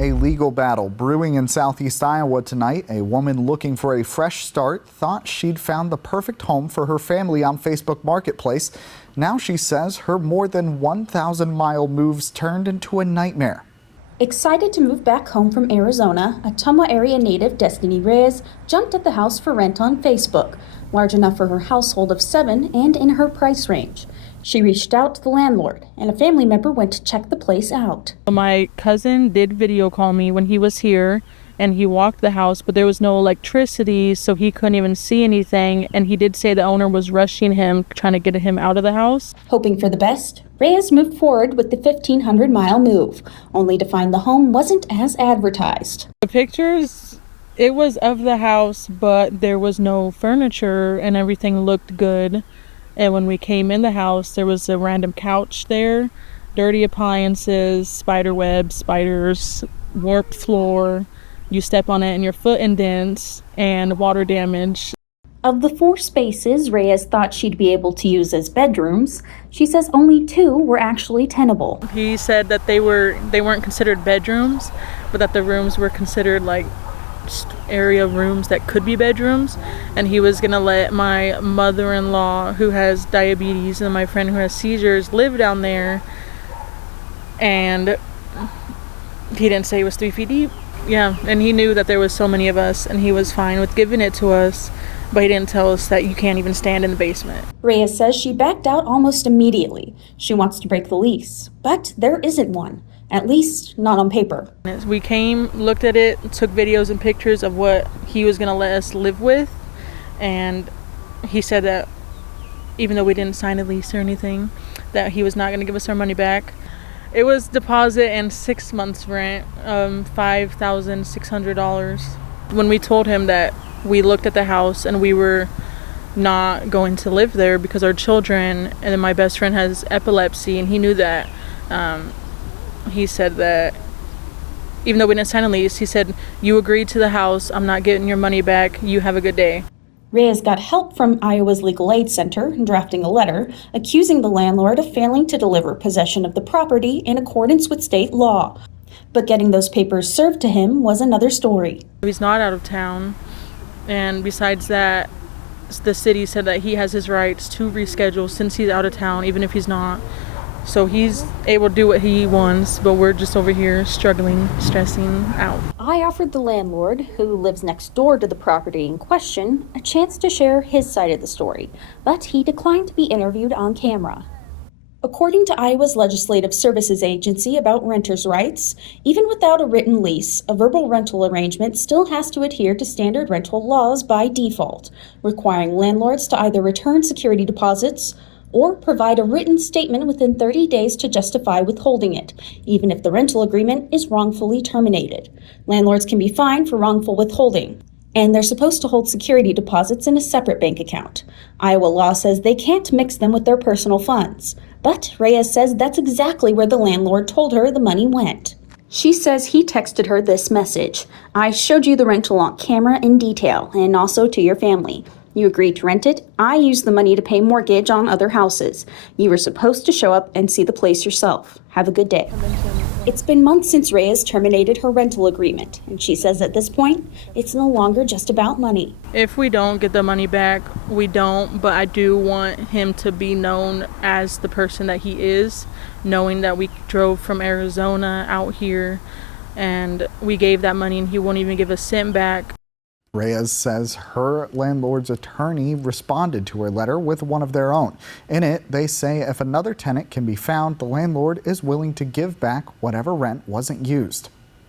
A legal battle brewing in southeast Iowa tonight. A woman looking for a fresh start thought she'd found the perfect home for her family on Facebook Marketplace. Now she says her more than 1,000-mile moves turned into a nightmare. Excited to move back home from Arizona, Ottumwa area native Destiny Reyes jumped at the house for rent on Facebook, large enough for her household of 7 and in her price range. She reached out to the landlord, and a family member went to check the place out. My cousin did video call me when he was here, and he walked the house, but there was no electricity, so he couldn't even see anything, and he did say the owner was rushing him, trying to get him out of the house. Hoping for the best, Reyes moved forward with the 1,500-mile move, only to find the home wasn't as advertised. The pictures, it was of the house, but there was no furniture, and everything looked good. And when we came in the house, there was a random couch there, dirty appliances, spider webs, spiders, warped floor. You step on it and your foot indents, and water damage. Of the 4 spaces Reyes thought she'd be able to use as bedrooms, she says only 2 were actually tenable. He said that they weren't considered bedrooms, but that the rooms were considered like area rooms that could be bedrooms, and he was gonna let my mother-in-law, who has diabetes, and my friend who has seizures live down there. And he didn't say it was 3 feet deep. Yeah, and he knew that there was so many of us, and he was fine with giving it to us, but he didn't tell us that you can't even stand in the basement. Reyes says she backed out almost immediately. She wants to break the lease, but there isn't one. At least, not on paper. We came, looked at it, took videos and pictures of what he was going to let us live with, and he said that even though we didn't sign a lease or anything, that he was not going to give us our money back. It was deposit and 6 months rent, $5,600. When we told him that we looked at the house and we were not going to live there because our children, and then my best friend has epilepsy, and he knew that, he said that even though we didn't sign a lease, he said, "You agreed to the house. I'm not getting your money back. You have a good day." Reyes got help from Iowa's Legal Aid Center in drafting a letter accusing the landlord of failing to deliver possession of the property in accordance with state law. But getting those papers served to him was another story. He's not out of town, and besides that, the city said that he has his rights to reschedule since he's out of town, even if he's not. So he's able to do what he wants, but we're just over here struggling, stressing out. I offered the landlord, who lives next door to the property in question, a chance to share his side of the story, but he declined to be interviewed on camera. According to Iowa's Legislative Services Agency about renters' rights, even without a written lease, a verbal rental arrangement still has to adhere to standard rental laws by default, requiring landlords to either return security deposits or provide a written statement within 30 days to justify withholding it, even if the rental agreement is wrongfully terminated. Landlords can be fined for wrongful withholding, and they're supposed to hold security deposits in a separate bank account. Iowa law says they can't mix them with their personal funds, but Reyes says that's exactly where the landlord told her the money went. She says he texted her this message: "I showed you the rental on camera in detail, and also to your family. You agreed to rent it. I used the money to pay mortgage on other houses. You were supposed to show up and see the place yourself. Have a good day." It's been months since Reyes terminated her rental agreement, and she says at this point, it's no longer just about money. If we don't get the money back, we don't, but I do want him to be known as the person that he is, knowing that we drove from Arizona out here, and we gave that money and he won't even give a cent back. Reyes says her landlord's attorney responded to her letter with one of their own. In it, they say if another tenant can be found, the landlord is willing to give back whatever rent wasn't used.